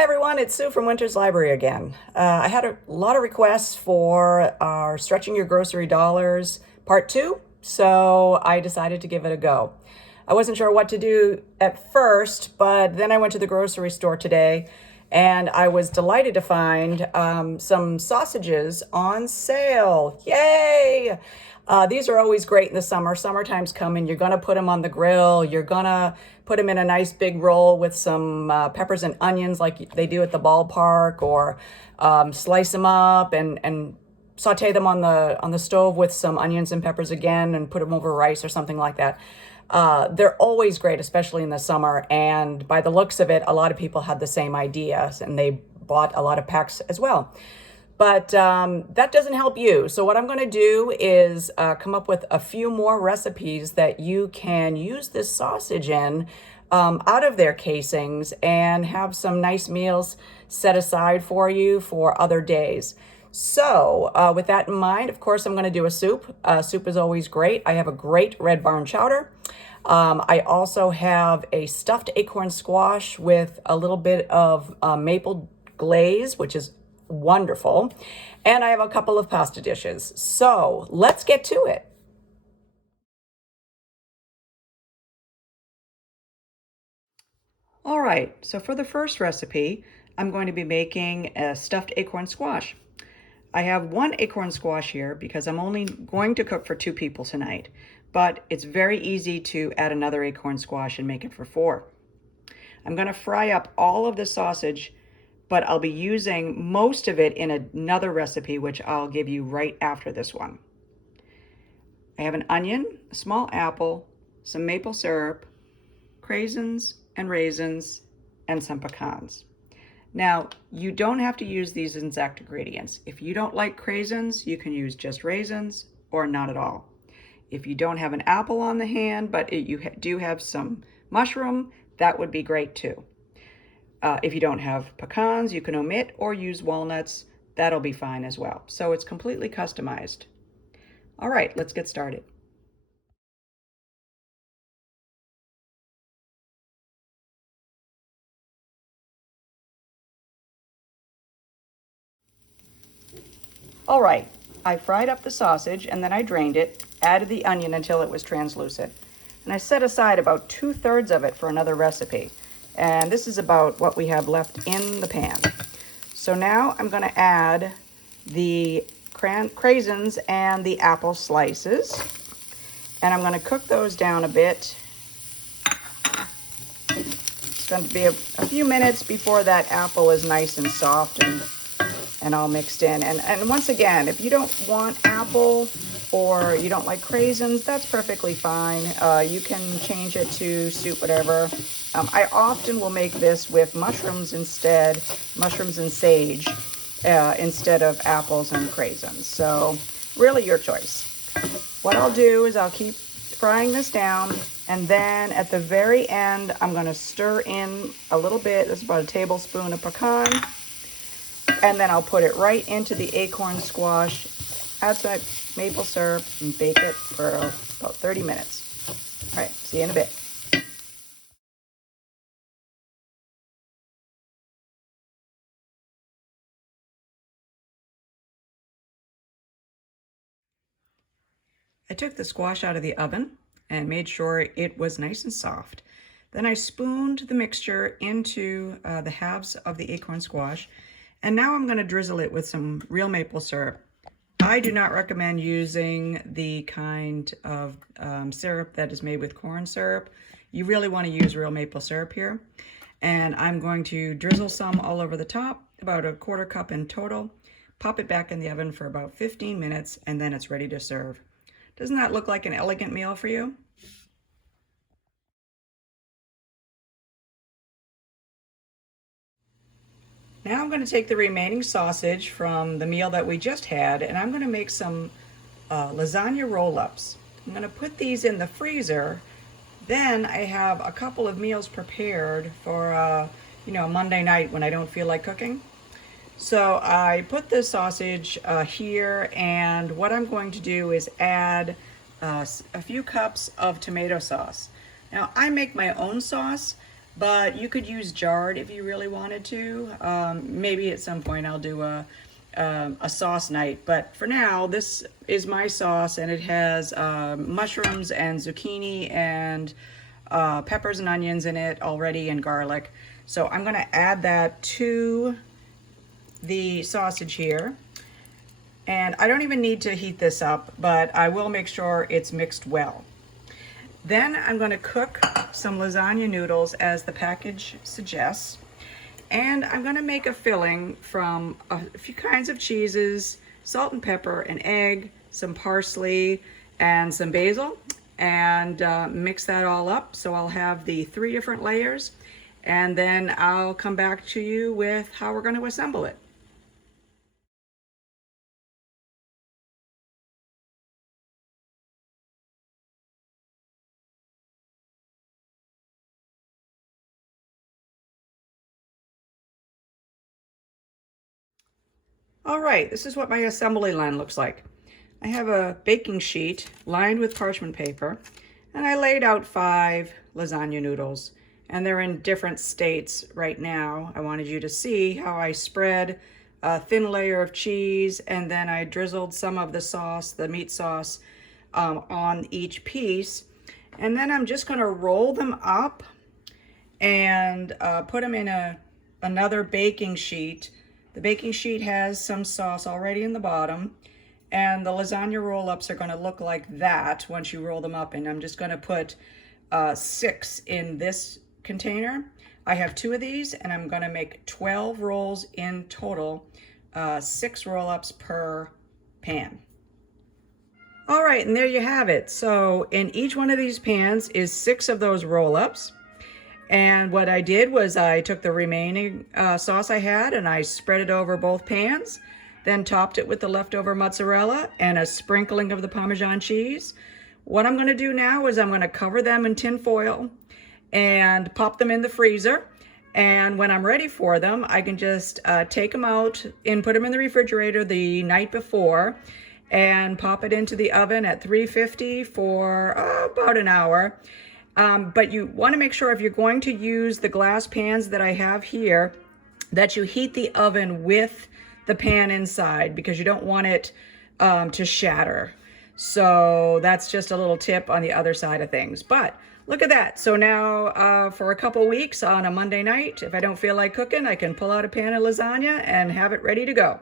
Hi everyone, it's Sue from Winters Library again. I had a lot of requests for our Stretching Your Grocery Dollars Part 2, so I decided to give it a go. I wasn't sure what to do at first, but then I went to the grocery store today and I was delighted to find some sausages on sale. Yay! These are always great in the summer. Summertime's coming. You're going to put them on the grill. You're going to put them in a nice big roll with some peppers and onions like they do at the ballpark, or slice them up and saute them on the stove with some onions and peppers again and put them over rice or something like that. They're always great, especially in the summer. And by the looks of it, a lot of people had the same idea and they bought a lot of packs as well. But that doesn't help you. So what I'm going to do is come up with a few more recipes that you can use this sausage in out of their casings and have some nice meals set aside for you for other days. So with that in mind, of course, I'm going to do a soup. Soup is always great. I have a great Red Barn chowder. I also have a stuffed acorn squash with a little bit of maple glaze, which is wonderful. And I have a couple of pasta dishes. So let's get to it. All right, so for the first recipe, I'm going to be making a stuffed acorn squash. I have one acorn squash here because I'm only going to cook for 2 people tonight, but it's very easy to add another acorn squash and make it for 4. I'm going to fry up all of the sausage, but I'll be using most of it in another recipe, which I'll give you right after this one. I have an onion, a small apple, some maple syrup, craisins and raisins, and some pecans. Now, you don't have to use these exact ingredients. If you don't like craisins, you can use just raisins or not at all. If you don't have an apple on the hand, but you do have some mushroom, that would be great too. If you don't have pecans, you can omit or use walnuts. That'll be fine as well. So it's completely customized. All right, let's get started. All right, I fried up the sausage and then I drained it, added the onion until it was translucent. And I set aside about 2/3 of it for another recipe. And this is about what we have left in the pan. So now I'm going to add the craisins and the apple slices. And I'm going to cook those down a bit. It's going to be a few minutes before that apple is nice and soft and all mixed in. And once again, if you don't want apple or you don't like craisins, that's perfectly fine. You can change it to suit whatever. I often will make this with mushrooms instead, mushrooms and sage, instead of apples and craisins. So really your choice. What I'll do is I'll keep frying this down, and then at the very end, I'm going to stir in a little bit. This is about a tablespoon of pecan. And then I'll put it right into the acorn squash, add some maple syrup, and bake it for about 30 minutes. All right, see you in a bit. I took the squash out of the oven and made sure it was nice and soft. Then I spooned the mixture into the halves of the acorn squash. And now I'm going to drizzle it with some real maple syrup. I do not recommend using the kind of syrup that is made with corn syrup. You really want to use real maple syrup here. And I'm going to drizzle some all over the top, about a 1/4 cup in total. Pop it back in the oven for about 15 minutes, and then it's ready to serve. Doesn't that look like an elegant meal for you? Now I'm going to take the remaining sausage from the meal that we just had, and I'm going to make some lasagna roll-ups. I'm going to put these in the freezer. Then I have a couple of meals prepared for, Monday night when I don't feel like cooking. So I put the sausage here, and what I'm going to do is add a few cups of tomato sauce. Now I make my own sauce. but you could use jarred if you really wanted to. Maybe at some point I'll do a sauce night, but for now, this is my sauce, and it has mushrooms and zucchini and peppers and onions in it already, and garlic. So I'm gonna add that to the sausage here. And I don't even need to heat this up, but I will make sure it's mixed well. Then I'm going to cook some lasagna noodles as the package suggests. And I'm going to make a filling from a few kinds of cheeses, salt and pepper, an egg, some parsley, and some basil, and mix that all up. So I'll have the 3 different layers, and then I'll come back to you with how we're going to assemble it. All right, this is what my assembly line looks like. I have a baking sheet lined with parchment paper, and I laid out 5 lasagna noodles, and they're in different states right now. I wanted you to see how I spread a thin layer of cheese, and then I drizzled some of the sauce, the meat sauce, on each piece. And then I'm just gonna roll them up and put them in another baking sheet. The baking sheet has some sauce already in the bottom, and the lasagna roll-ups are going to look like that once you roll them up. And I'm just going to put 6 in this container. I have 2 of these, and I'm going to make 12 rolls in total, 6 roll-ups per pan. All right, and there you have it. So in each one of these pans is 6 of those roll-ups. And what I did was I took the remaining sauce I had and I spread it over both pans, then topped it with the leftover mozzarella and a sprinkling of the Parmesan cheese. What I'm going to do now is I'm going to cover them in tin foil and pop them in the freezer. And when I'm ready for them, I can just take them out and put them in the refrigerator the night before and pop it into the oven at 350 for about an hour. But you want to make sure if you're going to use the glass pans that I have here, that you heat the oven with the pan inside, because you don't want it to shatter. So that's just a little tip on the other side of things. But look at that. So now for a couple weeks on a Monday night, if I don't feel like cooking, I can pull out a pan of lasagna and have it ready to go.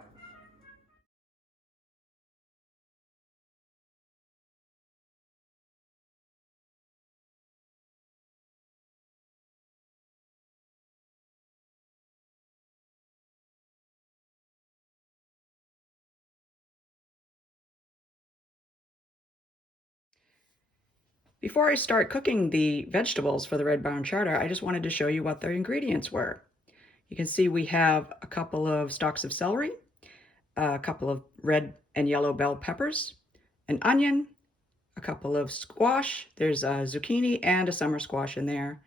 Before I start cooking the vegetables for the Red Barn Charter, I just wanted to show you what the ingredients were. You can see we have a couple of stalks of celery, a couple of red and yellow bell peppers, an onion, a couple of squash, there's a zucchini and a summer squash in there,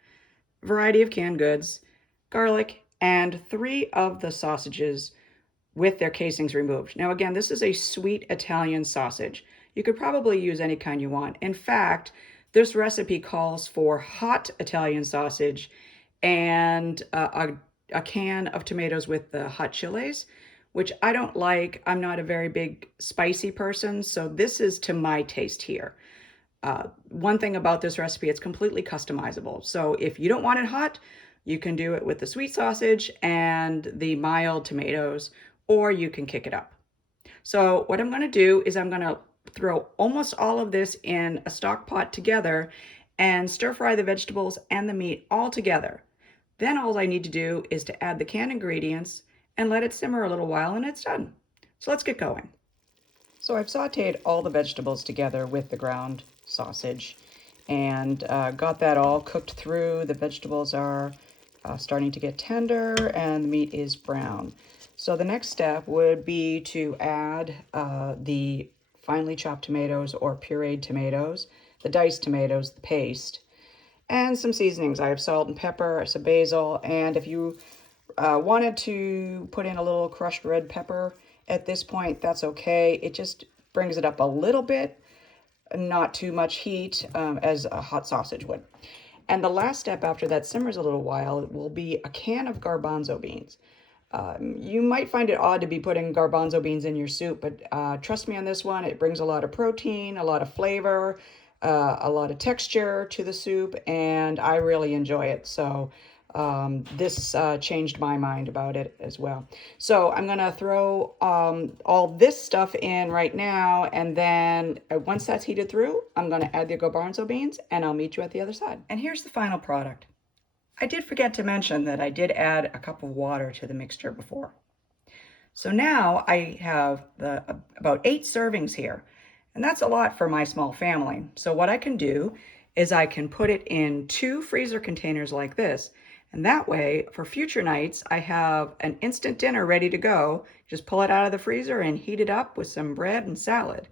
a variety of canned goods, garlic, and 3 of the sausages with their casings removed. Now again, this is a sweet Italian sausage. You could probably use any kind you want. In fact, this recipe calls for hot Italian sausage and a can of tomatoes with the hot chiles, which I don't like. I'm not a very big spicy person, so this is to my taste here. One thing about this recipe, it's completely customizable. So if you don't want it hot, you can do it with the sweet sausage and the mild tomatoes, or you can kick it up. So what I'm going to do is I'm going to throw almost all of this in a stock pot together and stir fry the vegetables and the meat all together. Then all I need to do is to add the canned ingredients and let it simmer a little while, and it's done. So let's get going. So I've sauteed all the vegetables together with the ground sausage and got that all cooked through. The vegetables are starting to get tender and the meat is brown. So the next step would be to add the finely chopped tomatoes or pureed tomatoes, the diced tomatoes, the paste, and some seasonings. I have salt and pepper, some basil, and if you wanted to put in a little crushed red pepper at this point, that's okay. It just brings it up a little bit, not too much heat as a hot sausage would. And the last step after that simmers a little while will be a can of garbanzo beans. You might find it odd to be putting garbanzo beans in your soup, but trust me on this one, it brings a lot of protein, a lot of flavor, a lot of texture to the soup, and I really enjoy it. So this changed my mind about it as well. So I'm gonna throw all this stuff in right now, and then once that's heated through, I'm gonna add the garbanzo beans, and I'll meet you at the other side. And here's the final product. I did forget to mention that I did add a cup of water to the mixture before. So now I have about 8 servings here, and that's a lot for my small family. So what I can do is I can put it in 2 freezer containers like this, and that way for future nights I have an instant dinner ready to go. Just pull it out of the freezer and heat it up with some bread and salad.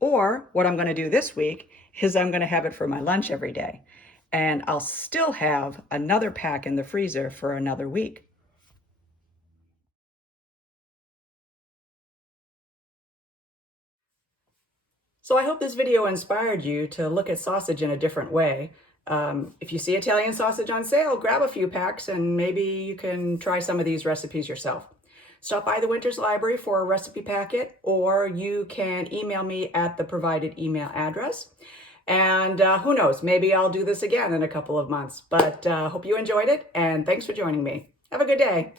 Or what I'm going to do this week is I'm going to have it for my lunch every day, and I'll still have another pack in the freezer for another week. So I hope this video inspired you to look at sausage in a different way. If you see Italian sausage on sale, grab a few packs and maybe you can try some of these recipes yourself. Stop by the Winters Library for a recipe packet, or you can email me at the provided email address. And who knows, maybe I'll do this again in a couple of months. But hope you enjoyed it, and thanks for joining me. Have a good day.